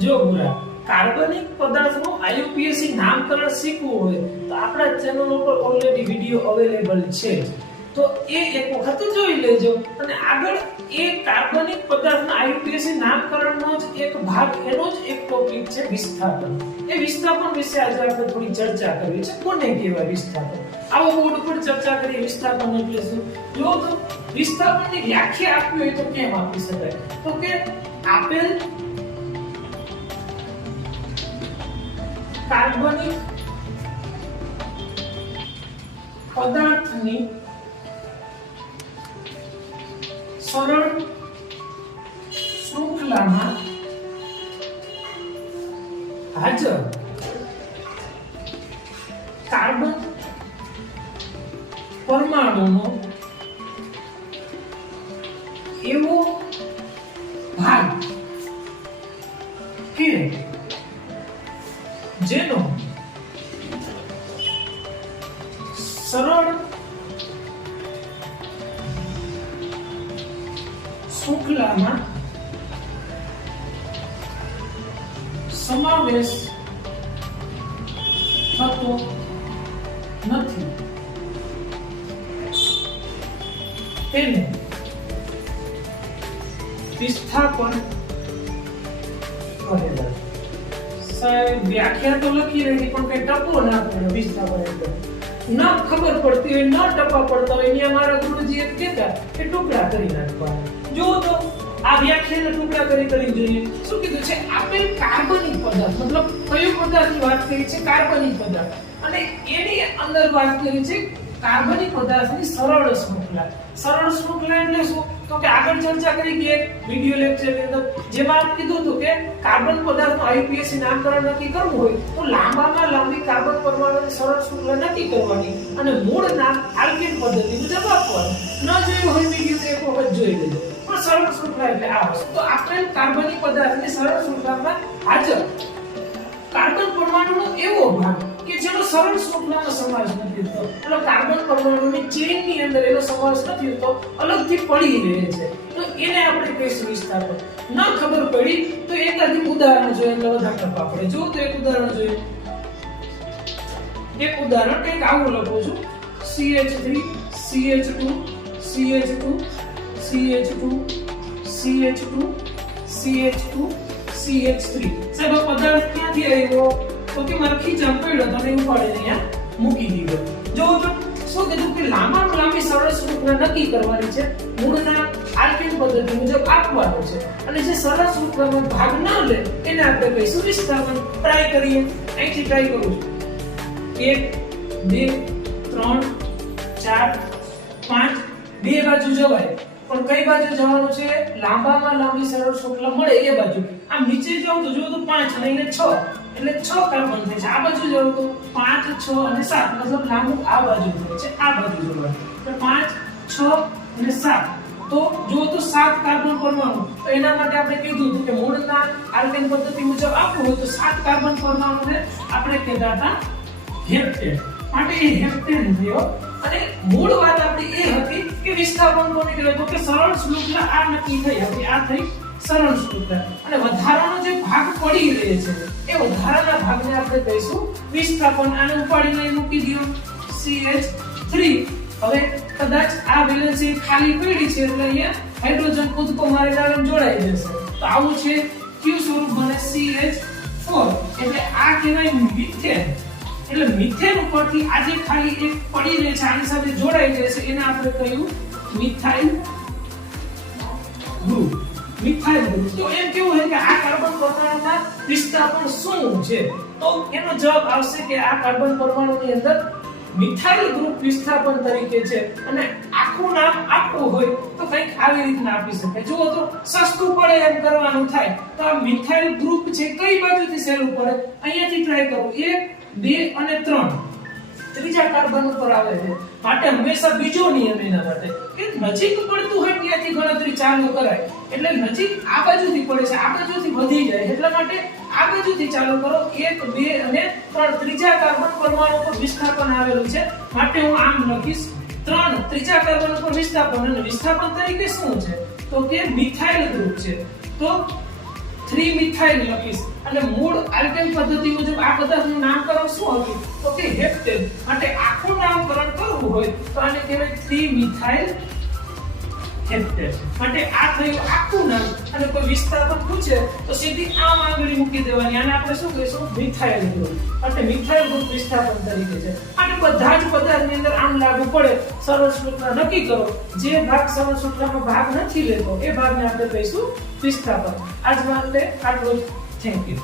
જો ગુરા, કાર્બનિક પદાર્થનું આઈયુપીએસી નામકરણ શીખવું હોય, તો આપણા ચેનલ ઉપર ઓલરેડી વીડિયો અવેલેબલ છે તો એ એક વખત જોઈ લેજો. અને આગળ એ કાર્બનિક પદાર્થના આઈયુપીએસી નામકરણનો જ એક ભાગ, એનો જ એક ટોપિક છે વિસ્થાપન. એ વિસ્થાપન વિશે આજે આપણે થોડી ચર્ચા કરવી છે કોને કહેવાય વિસ્થાપન? આવો બોર્ડ પર ચર્ચા કરી વિસ્થાપન એટલે શું? જો તો વિસ્થાપનની વ્યાખ્યા આપવી હોય તો કેમ આપી શકાય? તો કે આપેલ કાર્બનિક પદાર્થની સરળ શૃંખલામાં હાજર કાર્બન પરમાણુનો એવો ભાગ કે જેનો સરળ શૃંખલામાં સમાવેશ થતો નથી તેને વિસ્થાપન કહેવાય સાહેબ, વ્યાખ્યા તો લખી રહી, પણ કઈ ટપો ના પડે વિસ્થાપન એટલે ન ખબર પડતી હોય, ન ટપા પડતા હોય, અહીંયા મારા ગુરુજી એમ કહેતા કે ટુકડા કરી નાખવા જો તો, આ વ્યાખ્યાને ટુકડા કરી કરી જોઈએ. શું કીધું છે? આપેલ કાર્બનિક પદાર્થ, મતલબ કયો પદાર્થની વાત કરી છે? કાર્બનિક પદાર્થ. અને એની અંદર વાત કરી છે કાર્બનિક પદાર્થની સરળ શૃંખલા. સરળ શૃંખલા એટલે શું? તો કે આગળ ચર્ચા કરી કે વિડિયો લેક્ચરની અંદર, જેમાં કીધું હતું કે કાર્બન પદાર્થનું આઈયુપીએસી નામકરણ નક્કી કરવું હોય, તો લાંબામાં લાંબી કાર્બન પરમાણુની સરળ શૃંખલા નક્કી કરવાની અને મૂળ નામ આલ્કેન પદ્ધતિ મુજબ આપવાનું ન જોયું હોય વિડિયો એક વખત જોઈ લેજો. પણ સરળ શૃંખલા એટલે આ વસ્તુ. તો આપેલ કાર્બનિક પદાર્થની સરળ શૃંખલામાં હાજર. કાર્બન પરમાણુનો એવો ભાગ કે જેનો સરળ સ્વપ્નાનો સમાવેશ નથી થતો. એટલે કાર્બન પરમાણુની ચેઇનની અંદર એનો સમાવેશ નથી થતો, અલગથી પડી રહે છે. તો એને આપણે કહીશું વિસ્થાપન. ન ખબર પડી, તો એકાદી ઉદાહરણ જોઈએ, એટલે વધારે ટપા પડે. જો તો એક ઉદાહરણ જોઈએ. એક ઉદાહરણ, કંઈક આવું લખું છું. CH3 CH2 CH2 CH2 CH2 CH2 CH3 સાહેબ પદાર્થ ક્યાંથી આવ્યો? તો કે મારે ખીચામ પડ્યો તમે ઉપાડીને અહીંયા મૂકી દીધો. જો તો શું કીધું કે લાંબામાં લાંબી સરળ શૃંખલા નક્કી કરવાની છે, મૂળના આલ્કેન પદ્ધતિ મુજબ આપવાનું છે. અને જે સરળ શૃંખલામાં ભાગ ન લે, એને આપણે કહીશું વિસ્થાપન ટ્રાય કરીએ. અહીંથી ટ્રાય કરું છું. એક, બે, ત્રણ, ચાર, પાંચ, બે બાજુ જવાય. પણ કઈ બાજુ જવાનું છે? લાંબામાં લાંબી સરળ શુક્લ મળે એ બાજુ. આમ નીચે જાઉં તો જો તો પાંચ અને છ. એટલે છ કાર્બન થાય છે. આ બાજુ જવું તો પાંચ, છ અને સાત. મતલબ લાંબુ આ બાજુ થાય છે. આ બાજુ જવાનું તો પાંચ, છ અને સાત. તો જો તો સાત કાર્બન પરમાણુ. તો એના માટે આપણે કીધું કે મૂળના આલ્કેન પદ્ધતિ મુજબ આપવું હોય તો સાત કાર્બન પરમાણુને આપણે કહેતા હતા હેપ્ટેન. માટે એ હેપ્ટેન થયો અને મૂળ વાત આપણી એ હતી કે વિસ્થાપન કોને કહેવાય? તો કે સરળ શૃંખલા આ નક્કી થઈ હતી. આ થઈ સરળ સૂત્ર અને વધારાનો જે ભાગ પડી રહે છે, એ વધારાના ભાગને આપણે કહીશું વિસ્થાપન. આને ઉપાડીને મૂકી દો CH3 હવે કદાચ આ વેલેન્સી ખાલી પડી છે, એટલે અહીંયા હાઇડ્રોજન કૂદકો મારે કારણે જોડાઈ જશે. તો આવું છે ક્યુ સ્વરૂપ બને CH4 એટલે આ કહેવાય મિથેન એટલે મિથેન ઉપરથી આ જે ખાલી એક પડી રહે છે, આની સાથે જોડાઈ જશે. એને આપણે કહ્યું મિથાઇલ ગ્રુપ મિથાઇલ ગ્રુપ તો એમ કેવું હોય કે આ કાર્બન પરમાણુના વિસ્થાપન શું છે? તો એનો જવાબ આવશે કે આ કાર્બન પરમાણુની અંદર મિથાઇલ ગ્રુપ વિસ્થાપન તરીકે છે. અને આખું નામ આપવું હોય તો કંઈક આવી રીતના આપી શકાય. જુઓ તો સસ્તું પડે એમ કરવાનું થાય. તો આ મિથાઇલ ગ્રુપ છે કઈ બાજુથી સહેલું પડે અહીંયાથી ટ્રાય કરું. એક, બે અને ત્રણ. ત્રીજા કાર્બન ઉપર આવે છે. માટે હંમેશા બીજો નિયમ એના માટે કે નજીક પડતું હોય ત્યાંથી ગણતરી ચાલુ કરાય. એટલે નજીક આ બાજુથી પડે છે, આ બાજુથી વધી જાય. એટલા માટે આ બાજુથી ચાલુ કરો, એક, બે અને ત્રણ. ત્રીજા કાર્બન પરમાણુ પર વિસ્થાપન આવેલું છે. માટે હું આમ લખીશ, ત્રણ. ત્રીજા કાર્બન પર વિસ્થાપન. અને વિસ્થાપન તરીકે શું છે? તો કે મિથાઇલ ગ્રુપ છે. તો થ્રી મિથાઇલ લખીશ. અને મૂળ આલ્કેન પદ્ધતિ મુજબ આ પદાર્થનું નામકરણ શું હતું? તો કે હેપ્ટેન. માટે આખું નામકરણ કરવું હોય તો આને કહેવાય થ્રી મિથાઇલ હેપ્ટેન માટે આ થયું, આખું નામ અને કોઈ વિસ્તાર પણ પૂછે, તો સીધી આમ આંગળી મૂકી દેવાની. આને આપણે શું કહીશું? Methyl group. એટલે મિથાઇલ ગ્રુપ વિસ્થાપન તરીકે છે. અને બધા જ પદાર્થની અંદર આમ લાગુ પડે. સરળ સૂત્ર નક્કી કરો. જે ભાગ સરળ સૂત્રમાં ભાગ નથી લેતો, એ ભાગને આપણે કહીશું વિસ્થાપન. આજ માટે આટલું થેન્ક યુ